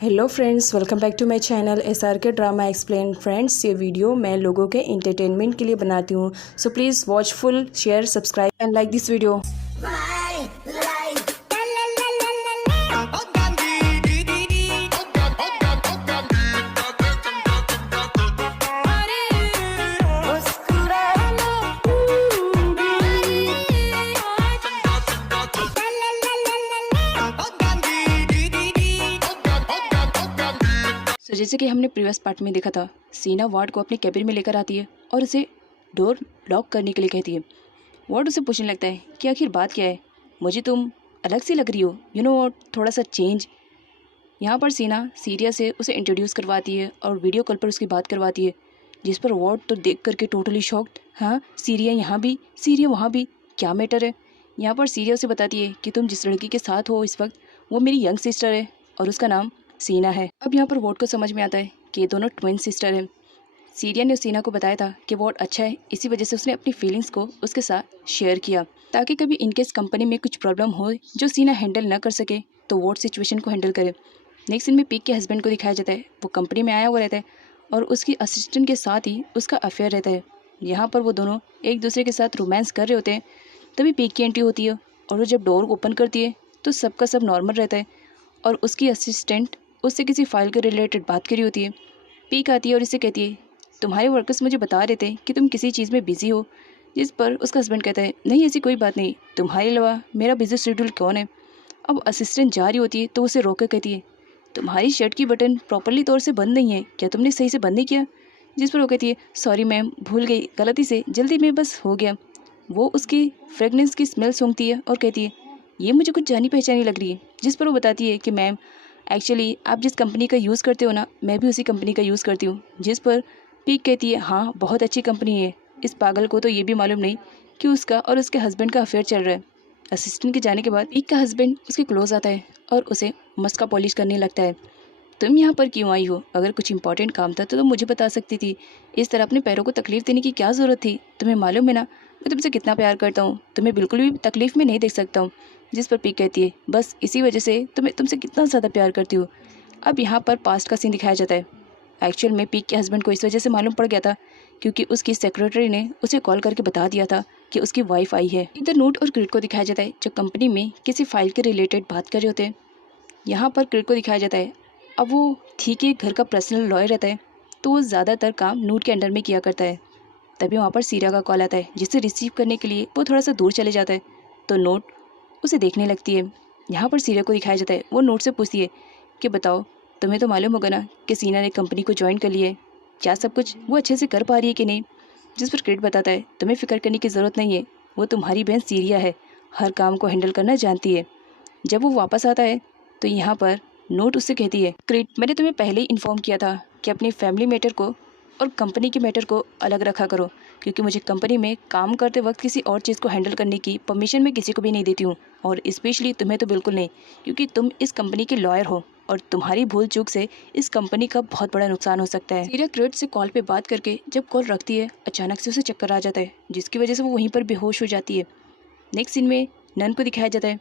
Hello friends, welcome back to my channel SRK drama explain. Friends, ये video मैं लोगों के एंटरटेनमेंट के लिए बनाती हूँ, so please watch full, share, subscribe and like this video. तो जैसे कि हमने प्रीवियस पार्ट में देखा था, सीना वार्ड को अपने कैबिन में लेकर आती है और उसे डोर लॉक करने के लिए कहती है। वार्ड उसे पूछने लगता है कि आखिर बात क्या है, मुझे तुम अलग सी लग रही हो, यू नो व्हाट, थोड़ा सा चेंज। यहाँ पर सीना सीरिया से उसे इंट्रोड्यूस करवाती है और वीडियो कॉल पर उसकी बात करवाती है, जिस पर वार्ड तो देख करके टोटली शॉक्ड। हाँ, सीरिया यहाँ भी, सीरिया वहाँ भी, क्या मैटर है। यहाँ पर सीरिया उसे बताती है कि तुम जिस लड़की के साथ हो इस वक्त, वो मेरी यंग सिस्टर है और उसका नाम सीना है। अब यहाँ पर वॉट को समझ में आता है कि ये दोनों ट्विन सिस्टर हैं। सीरिया ने सीना को बताया था कि वॉट अच्छा है, इसी वजह से उसने अपनी फीलिंग्स को उसके साथ शेयर किया, ताकि कभी इनकेस कंपनी में कुछ प्रॉब्लम हो जो सीना हैंडल ना कर सके तो वॉट सिचुएशन को हैंडल करे। नेक्स्ट सीन में पीक के हस्बैंड को दिखाया जाता है। वो कंपनी में आया हुआ रहता है और उसकी असिस्टेंट के साथ ही उसका अफेयर रहता है। यहाँ पर वो दोनों एक दूसरे के साथ रोमांस कर रहे होते हैं, तभी पीक की एंट्री होती है और वो जब डोर ओपन करती है तो सबका सब नॉर्मल रहता है और उसकी असिस्टेंट उससे किसी फाइल के रिलेटेड बात करी होती है। पीक आती है और इसे कहती है, तुम्हारे वर्कर्स मुझे बता रहे थे कि तुम किसी चीज़ में बिजी हो, जिस पर उसका हस्बैंड कहता है, नहीं ऐसी कोई बात नहीं, तुम्हारे अलावा मेरा बिजी शेड्यूल कौन है। अब असिस्टेंट जा रही होती है तो उसे रोक कर कहती है, तुम्हारी शर्ट की बटन प्रॉपरली तौर से बंद नहीं है, क्या तुमने सही से बंद नहीं किया। जिस पर वो कहती है, सॉरी मैम, भूल गई, गलती से, जल्दी में बस हो गया। वो उसकी फ्रेगनेंस की स्मेल सूंघती है और कहती है, ये मुझे कुछ जानी पहचानी लग रही है। जिस पर वो बताती है कि मैम, एक्चुअली आप जिस कंपनी का यूज़ करते हो ना, मैं भी उसी कंपनी का यूज़ करती हूँ। जिस पर पीक कहती है, हाँ बहुत अच्छी कंपनी है, इस पागल को तो ये भी मालूम नहीं कि उसका और उसके हस्बैंड का अफेयर चल रहा है। असिस्टेंट के जाने के बाद पीक का हस्बैंड उसके क्लोज आता है और उसे मस्का पॉलिश करने लगता है। तुम यहाँ पर क्यों आई हो, अगर कुछ इंपॉर्टेंट काम था तो तुम मुझे बता सकती थी, इस तरह अपने पैरों को तकलीफ देने की क्या ज़रूरत थी। तुम्हें मालूम है ना मैं तुमसे कितना प्यार करता हूँ, तुम्हें बिल्कुल भी तकलीफ़ में नहीं देख सकता हूँ। जिस पर पीक कहती है, बस इसी वजह से तुम्हें तुमसे कितना ज़्यादा प्यार करती हूँ। अब यहाँ पर पास्ट का सीन दिखाया जाता है। एक्चुअल में पीक के हस्बैंड को इस वजह से मालूम पड़ गया था क्योंकि उसकी सेक्रेटरी ने उसे कॉल करके बता दिया था कि उसकी वाइफ आई है। इधर नोट और क्रिट को दिखाया जाता है जो कंपनी में किसी फाइल के रिलेटेड बात कर रहे होते हैं। यहाँ पर क्रिट को दिखाया जाता है, अब वो ठीक है घर का पर्सनल लॉयर रहता है तो वो ज़्यादातर काम नोट के अंडर में किया करता है। तभी वहाँ पर सीरिया का कॉल आता है जिसे रिसीव करने के लिए वो थोड़ा सा दूर चले जाता है तो नोट उसे देखने लगती है। यहाँ पर सीरिया को दिखाया जाता है, वो नोट से पूछती है कि बताओ, तुम्हें तो मालूम होगा ना कि सीना ने कंपनी को ज्वाइन कर लिया है, क्या सब कुछ वो अच्छे से कर पा रही है कि नहीं। जिस पर क्रिट बताता है, तुम्हें फिक्र करने की ज़रूरत नहीं है, वो तुम्हारी बहन सीरिया है, हर काम को हैंडल करना जानती है। जब वो वापस आता है तो यहाँ पर नोट उससे कहती है, क्रिट, मैंने तुम्हें पहले ही इन्फॉर्म किया था कि अपनी फैमिली मैटर को और कंपनी के मैटर को अलग रखा करो, क्योंकि मुझे कंपनी में काम करते वक्त किसी और चीज़ को हैंडल करने की परमिशन मैं किसी को भी नहीं देती हूँ, और स्पेशली तुम्हें तो बिल्कुल नहीं, क्योंकि तुम इस कंपनी के लॉयर हो और तुम्हारी भूल चूक से इस कंपनी का बहुत बड़ा नुकसान हो सकता है। सीरिया क्रिट से कॉल पे बात करके जब कॉल रखती है, अचानक से उसे चक्कर आ जाता है जिसकी वजह से वो वहीं पर बेहोश हो जाती है। नेक्स्ट सीन में नन को दिखाया जाता है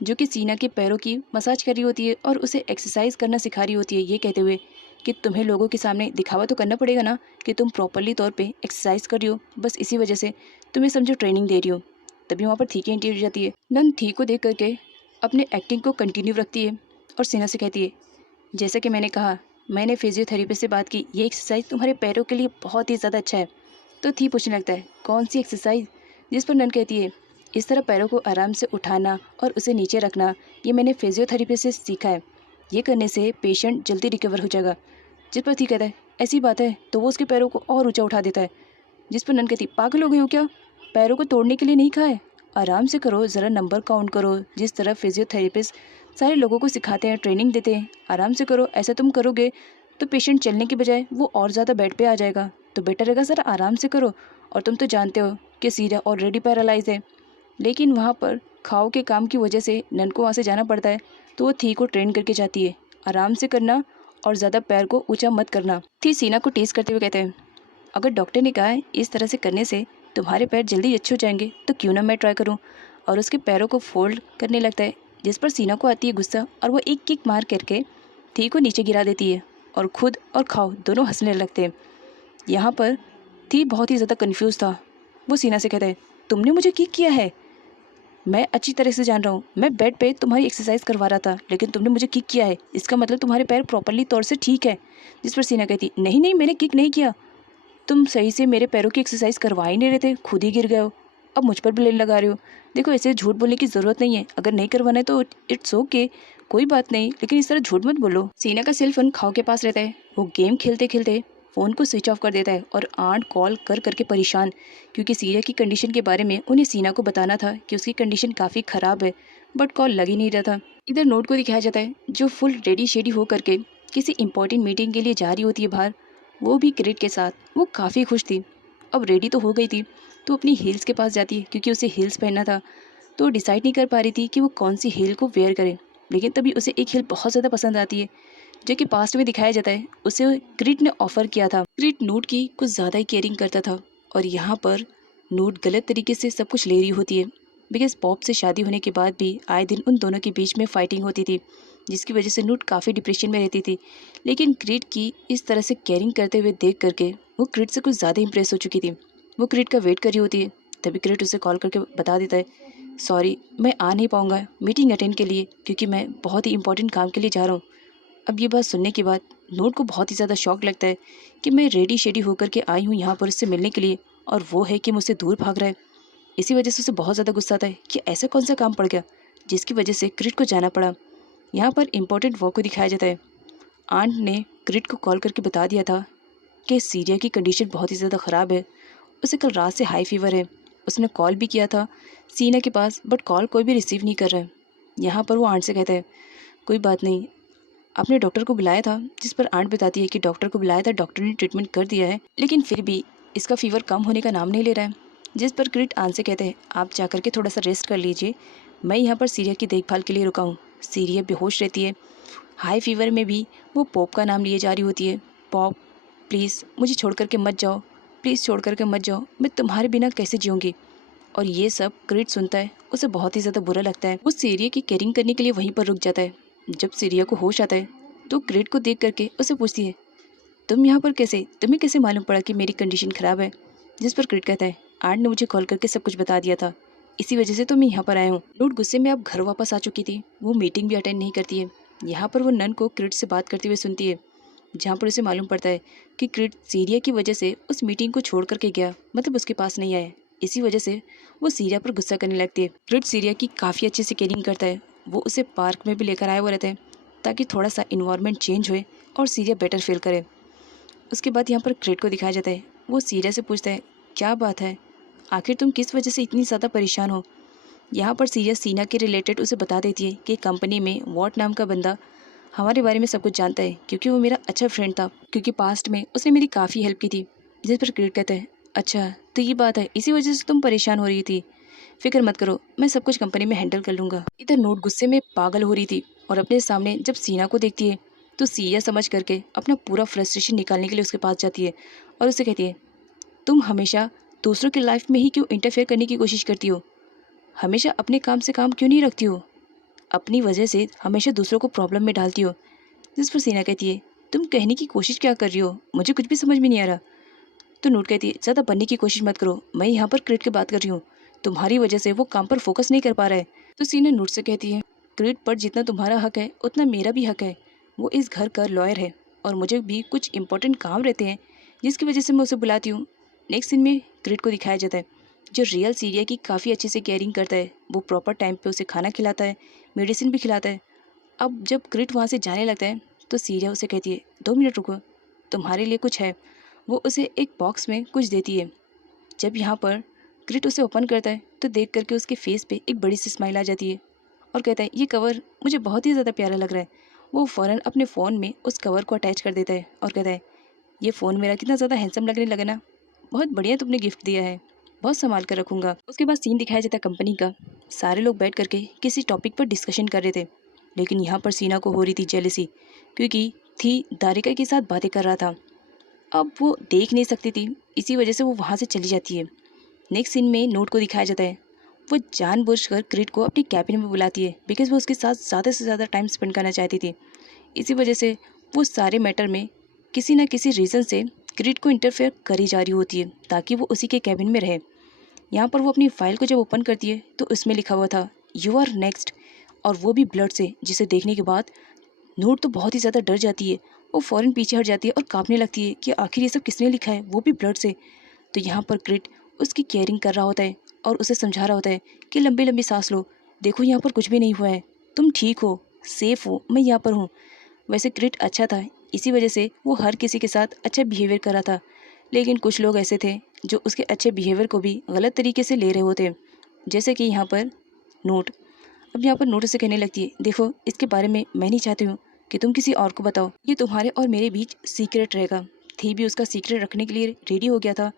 जो कि सीना के पैरों की मसाज कर रही होती है और उसे एक्सरसाइज करना सिखा रही होती है, ये कहते हुए कि तुम्हें लोगों के सामने दिखावा तो करना पड़ेगा ना कि तुम प्रॉपरली तौर पे एक्सरसाइज कर रही हो, बस इसी वजह से तुम्हें समझो ट्रेनिंग दे रही हो। तभी वहाँ पर थी की एंट्री हो जाती है। नन थी को देख करके अपने एक्टिंग को कंटिन्यू रखती है और सीना से कहती है, जैसा कि मैंने कहा, मैंने फिजियोथेरेपी से बात की, ये एक्सरसाइज तुम्हारे पैरों के लिए बहुत ही ज़्यादा अच्छा है। तो थी पूछने लगता है, कौन सी एक्सरसाइज। जिस पर नन कहती है, इस तरह पैरों को आराम से उठाना और उसे नीचे रखना, ये मैंने फिजियोथेरेपी से सीखा है, ये करने से पेशेंट जल्दी रिकवर हो जाएगा। जिस पर थी कहता है, ऐसी बात है, तो वो उसके पैरों को और ऊंचा उठा देता है। जिस पर नन कहती, पागल हो गई हो क्या, पैरों को तोड़ने के लिए नहीं कहा है, आराम से करो, ज़रा नंबर काउंट करो, जिस तरह फिजियोथेरेपिस्ट सारे लोगों को सिखाते हैं, ट्रेनिंग देते हैं, आराम से करो। ऐसा तुम करोगे तो पेशेंट चलने की बजाय वो और ज़्यादा बेड पे आ जाएगा, तो बेटर रहेगा ज़रा आराम से करो। और तुम तो जानते हो कि सीरिया ऑलरेडी पैरालाइज है। लेकिन वहाँ पर खाओ के काम की वजह से नन को वहाँ से जाना पड़ता है, तो वो थी को ट्रेन करके जाती है, आराम से करना और ज़्यादा पैर को ऊंचा मत करना। थी सीना को टेस्ट करते हुए कहते हैं, अगर डॉक्टर ने कहा है इस तरह से करने से तुम्हारे पैर जल्दी अच्छे हो जाएंगे तो क्यों ना मैं ट्राई करूं। और उसके पैरों को फोल्ड करने लगता है, जिस पर सीना को आती है गुस्सा और वो एक किक मार करके थी को नीचे गिरा देती है और खुद और खाओ दोनों हंसने लगते हैं। यहाँ पर थी बहुत ही ज़्यादा कंफ्यूज था। वो सीना से कहता है, तुमने मुझे किक किया है? मैं अच्छी तरह से जान रहा हूँ, मैं बेड पे तुम्हारी एक्सरसाइज करवा रहा था, लेकिन तुमने मुझे किक किया है, इसका मतलब तुम्हारे पैर प्रॉपरली तौर से ठीक है। जिस पर सीना कहती, नहीं नहीं, मैंने किक नहीं किया, तुम सही से मेरे पैरों की एक्सरसाइज करवा ही नहीं रहे थे, खुद ही गिर गए हो, अब मुझ पर ब्लेम लगा रहे हो। देखो ऐसे झूठ बोलने की ज़रूरत नहीं है, अगर नहीं करवाना है तो इट्स ओके, कोई बात नहीं, लेकिन इस तरह झूठ मत बोलो। सीना का सेल फोन खाओ के पास रहता है। वो गेम खेलते खेलते फ़ोन को स्विच ऑफ कर देता है और आंट कॉल कर करके परेशान, क्योंकि सीरिया की कंडीशन के बारे में उन्हें सीना को बताना था कि उसकी कंडीशन काफ़ी ख़राब है, बट कॉल लग ही नहीं रहा था। इधर नोट को दिखाया जाता है जो फुल रेडी शेडी हो करके किसी इंपॉर्टेंट मीटिंग के लिए जा रही होती है बाहर, वो भी क्रिट के साथ। वो काफ़ी खुश थी, अब रेडी तो हो गई थी, तो अपनी हील्स के पास जाती है क्योंकि उसे हील्स पहनना था। तो डिसाइड नहीं कर पा रही थी कि वो कौन सी हील को वेयर करे, लेकिन तभी उसे एक हील बहुत ज़्यादा पसंद आती है जो कि पास्ट में दिखाया जाता है उसे क्रिट ने ऑफर किया था। क्रिट नूट की कुछ ज़्यादा ही केयरिंग करता था और यहाँ पर नूट गलत तरीके से सब कुछ ले रही होती है, बिकॉज पॉप से शादी होने के बाद भी आए दिन उन दोनों के बीच में फाइटिंग होती थी, जिसकी वजह से नूट काफ़ी डिप्रेशन में रहती थी। लेकिन क्रिट की इस तरह से केयरिंग करते हुए देख करके वो क्रिट से कुछ ज़्यादा इंप्रेस हो चुकी थी। वो क्रिट का वेट कर रही होती है, तभी क्रिट उसे कॉल करके बता देता है, सॉरी मैं आ नहीं पाऊँगा मीटिंग अटेंड के लिए, क्योंकि मैं बहुत ही इंपॉर्टेंट काम के लिए जा रहा हूँ। अब ये बात सुनने के बाद नोट को बहुत ही ज़्यादा शौक लगता है कि मैं रेडी शेडी होकर के आई हूँ यहाँ पर उससे मिलने के लिए, और वो है कि मुझसे दूर भाग रहा है। इसी वजह से उसे बहुत ज़्यादा गुस्सा आता है कि ऐसा कौन सा काम पड़ गया जिसकी वजह से क्रिट को जाना पड़ा। यहाँ पर इम्पोर्टेंट वर्क को दिखाया जाता है। आंट ने क्रिट को कॉल करके बता दिया था कि सीरिया की कंडीशन बहुत ही ज़्यादा ख़राब है, उसे कल रात से हाई फीवर है। उसने कॉल भी किया था सीना के पास, बट कॉल कोई भी रिसीव नहीं कर रहा है। यहाँ पर वो आंट से कहता है, कोई बात नहीं, आपने डॉक्टर को बुलाया था? जिस पर आंट बताती है कि डॉक्टर को बुलाया था, डॉक्टर ने ट्रीटमेंट कर दिया है, लेकिन फिर भी इसका फीवर कम होने का नाम नहीं ले रहा है। जिस पर क्रिट आंट से कहते हैं, आप जा कर के थोड़ा सा रेस्ट कर लीजिए, मैं यहाँ पर सीरिया की देखभाल के लिए रुका हूँ। सीरिया बेहोश रहती है, हाई फीवर में भी वो पॉप का नाम लिए जा रही होती है। पॉप प्लीज़ मुझे छोड़ कर के मत जाओ, प्लीज़ छोड़ कर के मत जाओ, मैं तुम्हारे बिना कैसे जीऊँगी। और ये सब क्रिट सुनता है, उसे बहुत ही ज़्यादा बुरा लगता है। वो सीरिया की केयरिंग करने के लिए वहीं पर रुक जाता है। जब सीरिया को होश आता है तो क्रिट को देख करके उसे पूछती है, तुम यहाँ पर कैसे, तुम्हें कैसे मालूम पड़ा कि मेरी कंडीशन ख़राब है? जिस पर क्रिट कहता है, आंट ने मुझे कॉल करके सब कुछ बता दिया था, इसी वजह से तो मैं यहाँ पर आया हूँ। नोट गुस्से में अब घर वापस आ चुकी थी, वो मीटिंग भी अटेंड नहीं करती है। यहाँ पर वो नन को क्रिट से बात करते हुए सुनती है, जहाँ पर उसे मालूम पड़ता है कि क्रिट सीरिया की वजह से उस मीटिंग को छोड़ करके गया, मतलब उसके पास नहीं आया। इसी वजह से वो सीरिया पर गुस्सा करने लगती है। क्रिट सीरिया की काफ़ी अच्छे से केयरिंग करता है, वो उसे पार्क में भी लेकर आया हुआ रहता है ताकि थोड़ा सा इन्वायरमेंट चेंज हुए और सीरिया बेटर फील करे। उसके बाद यहाँ पर क्रिट को दिखाया जाता है, वो सीरिया से पूछता है, क्या बात है, आखिर तुम किस वजह से इतनी ज़्यादा परेशान हो? यहाँ पर सीरिया सीना के रिलेटेड उसे बता देती है कि कंपनी में वॉट नाम का बंदा हमारे बारे में सब कुछ जानता है, क्योंकि वो मेरा अच्छा फ्रेंड था, क्योंकि पास्ट में उसने मेरी काफ़ी हेल्प की थी। जिस पर क्रिट कहता है, अच्छा तो ये बात है, इसी वजह से तुम परेशान हो रही थी, फिक्र मत करो, मैं सब कुछ कंपनी में हैंडल कर लूँगा। इधर नोट गुस्से में पागल हो रही थी और अपने सामने जब सीना को देखती है तो सीरिया समझ करके अपना पूरा फ्रस्ट्रेशन निकालने के लिए उसके पास जाती है और उसे कहती है, तुम हमेशा दूसरों की लाइफ में ही क्यों इंटरफेयर करने की कोशिश करती हो? हमेशा अपने काम से काम क्यों नहीं रखती हो? अपनी वजह से हमेशा दूसरों को प्रॉब्लम में डालती हो। जिस पर सीना कहती है, तुम कहने की कोशिश क्या कर रही हो, मुझे कुछ भी समझ में नहीं आ रहा। तो नोट कहती है, ज़्यादा बनने की कोशिश मत करो, मैं यहाँ पर क्रिट की बात कर रही हूँ, तुम्हारी वजह से वो काम पर फोकस नहीं कर पा रहा है। तो सीना नोट से कहती है, क्रिट पर जितना तुम्हारा हक है उतना मेरा भी हक है, वो इस घर का लॉयर है और मुझे भी कुछ इंपॉर्टेंट काम रहते हैं जिसकी वजह से मैं उसे बुलाती हूँ। नेक्स्ट सीन में क्रिट को दिखाया जाता है जो रियल सीरिया की काफ़ी अच्छे से केयरिंग करता है, वो प्रॉपर टाइम पे उसे खाना खिलाता है, मेडिसिन भी खिलाता है। अब जब क्रिट वहाँ से जाने लगता है तो सीरिया उसे कहती है, 2 मिनट रुको, तुम्हारे लिए कुछ है। वो उसे एक बॉक्स में कुछ देती है। जब यहाँ पर क्रिट उसे ओपन करता है तो देख करके उसके फेस पे एक बड़ी सी स्माइल आ जाती है और कहता है, ये कवर मुझे बहुत ही ज़्यादा प्यारा लग रहा है। वो फ़ौरन अपने फ़ोन में उस कवर को अटैच कर देता है और कहता है, ये फ़ोन मेरा कितना ज़्यादा हैंडसम लगने लगा ना, बहुत बढ़िया तुमने गिफ्ट दिया है, बहुत संभाल कर रखूँगा। उसके बाद सीन दिखाया जाता है कंपनी का। सारे लोग बैठ करके किसी टॉपिक पर डिस्कशन कर रहे थे, लेकिन यहाँ पर सीना को हो रही थी जेलसी, क्योंकि थी दारिका के साथ बातें कर रहा था। अब वो देख नहीं सकती थी, इसी वजह से वो वहाँ से चली जाती है। नेक्स्ट सीन में नोट को दिखाया जाता है, वो जानबूझकर क्रिट को अपनी कैबिन में बुलाती है बिकॉज वो उसके साथ ज़्यादा से ज़्यादा टाइम स्पेंड करना चाहती थी। इसी वजह से वो सारे मैटर में किसी ना किसी रीज़न से क्रिट को इंटरफेयर करी जा रही होती है ताकि वो उसी के कैबिन में रहे। यहाँ पर वो अपनी फाइल को जब ओपन करती है तो उसमें लिखा हुआ था यू आर नेक्स्ट, और वो भी ब्लड से, जिसे देखने के बाद नोट तो बहुत ही ज़्यादा डर जाती है। वो फ़ौरन पीछे हट जाती है और काँपने लगती है कि आखिर ये सब किसने लिखा है, वो भी ब्लड से। तो यहाँ पर क्रिट उसकी केयरिंग कर रहा होता है और उसे समझा रहा होता है कि लंबी लंबी सांस लो, देखो यहाँ पर कुछ भी नहीं हुआ है, तुम ठीक हो, सेफ हो, मैं यहाँ पर हूँ। वैसे क्रिट अच्छा था, इसी वजह से वो हर किसी के साथ अच्छा बिहेवियर कर रहा था, लेकिन कुछ लोग ऐसे थे जो उसके अच्छे बिहेवियर को भी गलत तरीके से ले रहे होते। जैसे कि यहाँ पर नोट। अब यहाँ पर नोट से कहने लगती है देखो इसके बारे में मैं नहीं चाहती हूँ कि तुम किसी और को बताओ, ये तुम्हारे और मेरे बीच सीक्रेट रहेगा। थी भी उसका सीक्रेट रखने के लिए रेडी हो गया था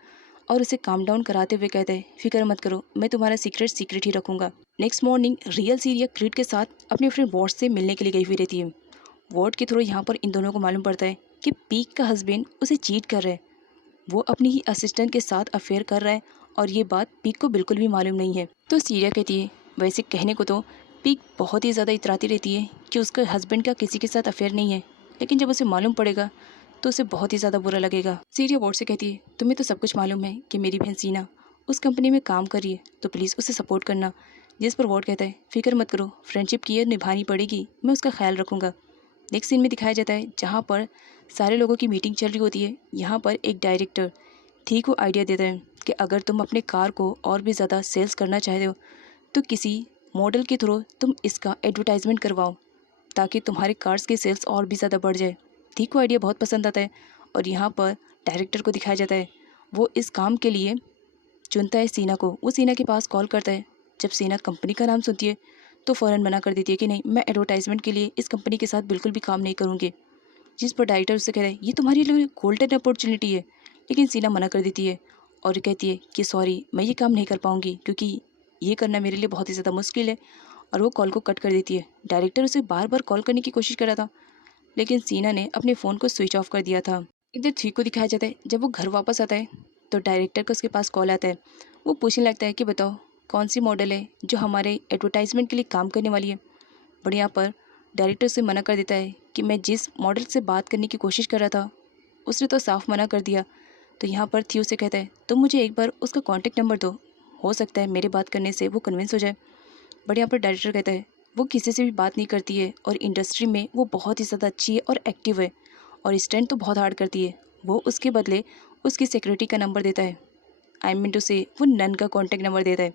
और उसे काम डाउन कराते हुए कहता है फिक्र मत करो, मैं तुम्हारा सीक्रेट सीक्रेट ही रखूंगा। नेक्स्ट मॉर्निंग रियल सीरिया क्रिट के साथ अपने फ्रेंड वॉट से मिलने के लिए गई हुई रहती है। वॉट के थ्रू यहाँ पर इन दोनों को मालूम पड़ता है कि पीक का हस्बैंड उसे चीट कर रहा है, वो अपनी ही असिस्टेंट के साथ अफेयर कर रहा है और ये बात पीक को बिल्कुल भी मालूम नहीं है। तो सीरिया कहती है वैसे कहने को तो पीक बहुत ही ज़्यादा इतराती रहती है कि उसके हस्बैंड का किसी के साथ अफेयर नहीं है, लेकिन जब उसे मालूम पड़ेगा तो उसे बहुत ही ज़्यादा बुरा लगेगा। सीरिया वॉट से कहती है तुम्हें तो सब कुछ मालूम है कि मेरी बहन सीना उस कंपनी में काम कर रही है, तो प्लीज़ उसे सपोर्ट करना। जिस पर वॉट कहता है फिक्र मत करो, फ्रेंडशिप की ये निभानी पड़ेगी, मैं उसका ख्याल रखूँगा। नेक्स्ट सीन में दिखाया जाता है जहाँ पर सारे लोगों की मीटिंग चल रही होती है। यहाँ पर एक डायरेक्टर थी को आइडिया देता है कि अगर तुम अपने कार को और भी ज़्यादा सेल्स करना चाहते हो तो किसी मॉडल के थ्रू तुम इसका एडवर्टाइजमेंट करवाओ ताकि तुम्हारे कार्स की सेल्स और भी ज़्यादा बढ़ जाए। थी को आइडिया बहुत पसंद आता है और यहाँ पर डायरेक्टर को दिखाया जाता है वो इस काम के लिए चुनता है सीना को। वो सीना के पास कॉल करता है। जब सीना कंपनी का नाम सुनती है तो फ़ौरन मना कर देती है कि नहीं, मैं एडवर्टाइजमेंट के लिए इस कंपनी के साथ बिल्कुल भी काम नहीं करूँगी। जिस पर डायरेक्टर उससे कह रहा है ये तुम्हारे लिए गोल्डन अपॉर्चुनिटी है, लेकिन सीना मना कर देती है और कहती है कि सॉरी मैं ये काम नहीं कर पाऊँगी क्योंकि ये करना मेरे लिए बहुत ही ज़्यादा मुश्किल है, और वो कॉल को कट कर देती है। डायरेक्टर उसे बार बार कॉल करने की कोशिश कर रहा था, लेकिन सीना ने अपने फ़ोन को स्विच ऑफ कर दिया था। इधर थी को दिखाया जाता है जब वो घर वापस आता है तो डायरेक्टर का उसके पास कॉल आता है। वो पूछने लगता है कि बताओ कौन सी मॉडल है जो हमारे एडवर्टाइजमेंट के लिए काम करने वाली है। बट यहाँ पर डायरेक्टर से मना कर देता है कि मैं जिस मॉडल से बात करने की कोशिश कर रहा था उसने तो साफ मना कर दिया। तो यहाँ पर थी उसे कहता है तुम मुझे एक बार उसका कॉन्टैक्ट नंबर दो, हो सकता है मेरे बात करने से वो कन्विंस हो जाए। बट यहाँ पर डायरेक्टर कहता है वो किसी से भी बात नहीं करती है और इंडस्ट्री में वो बहुत ही ज़्यादा अच्छी है और एक्टिव है और स्टैंड तो बहुत हार्ड करती है। वो उसके बदले उसकी सिक्योरिटी का नंबर देता है, आई मीन टू से वो नन का कॉन्टैक्ट नंबर देता है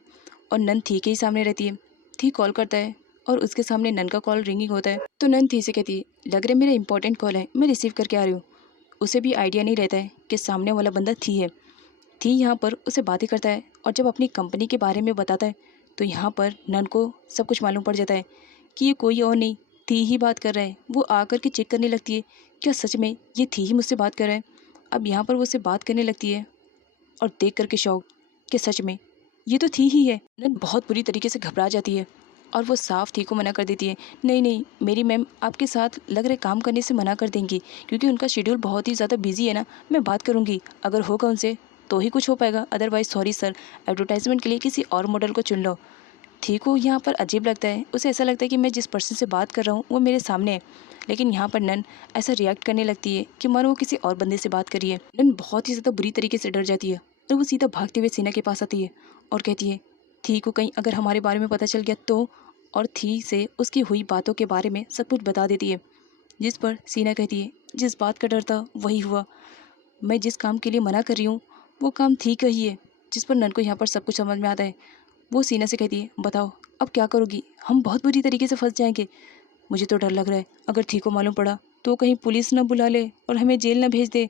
और नन थी के ही सामने रहती है। थी कॉल करता है और उसके सामने नन का कॉल रिंगिंग होता है। तो नन थी से कहती है लग रहा है मेरा इंपॉर्टेंट कॉल है, मैं रिसीव करके आ रही हूँ। उसे भी आइडिया नहीं रहता है कि सामने वाला बंदा थी है। थी यहाँ पर उसे बातें करता है और जब अपनी कंपनी के बारे में बताता है तो यहाँ पर नन को सब कुछ मालूम पड़ जाता है कि ये कोई और नहीं थी ही बात कर रहा है। वो आकर के चेक करने लगती है क्या सच में ये थी ही मुझसे बात कर रहा है। अब यहाँ पर वो उससे बात करने लगती है और देख करके शौक कि सच में ये तो थी ही है। नन बहुत बुरी तरीके से घबरा जाती है और वो साफ थी को मना कर देती है नहीं नहीं मेरी मैम आपके साथ लग रहे काम करने से मना कर देंगी क्योंकि उनका शेड्यूल बहुत ही ज़्यादा बिजी है ना, मैं बात करूँगी अगर होगा उनसे तो ही कुछ हो पाएगा, अदरवाइज सॉरी सर, एडवर्टाइजमेंट के लिए किसी और मॉडल को चुन लो। थी को यहाँ पर अजीब लगता है, उसे ऐसा लगता है कि मैं जिस पर्सन से बात कर रहा हूँ वो मेरे सामने है, लेकिन यहाँ पर नन ऐसा रिएक्ट करने लगती है कि मानो वो किसी और बंदे से बात करी है। नन बहुत ही ज़्यादा बुरी तरीके से डर जाती है और वो सीधा भागते हुए सीना के पास आती है और कहती है थी को कहीं अगर हमारे बारे में पता चल गया तो, और थी से उसकी हुई बातों के बारे में सब कुछ बता देती है। जिस पर सीना कहती है जिस बात का डर था वही हुआ, मैं जिस काम के लिए मना कर रही हूँ वो काम थी का ही है। जिस पर नन को यहाँ पर सब कुछ समझ में आता है। वो सीना से कहती है बताओ अब क्या करोगी, हम बहुत बुरी तरीके से फंस जाएंगे, मुझे तो डर लग रहा है अगर थी को मालूम पड़ा तो कहीं पुलिस न बुला ले और हमें जेल न भेज दे।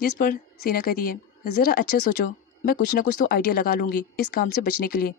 जिस पर सीना कहती है ज़रा अच्छा सोचो, मैं कुछ ना कुछ तो आइडिया लगा लूँगी इस काम से बचने के लिए।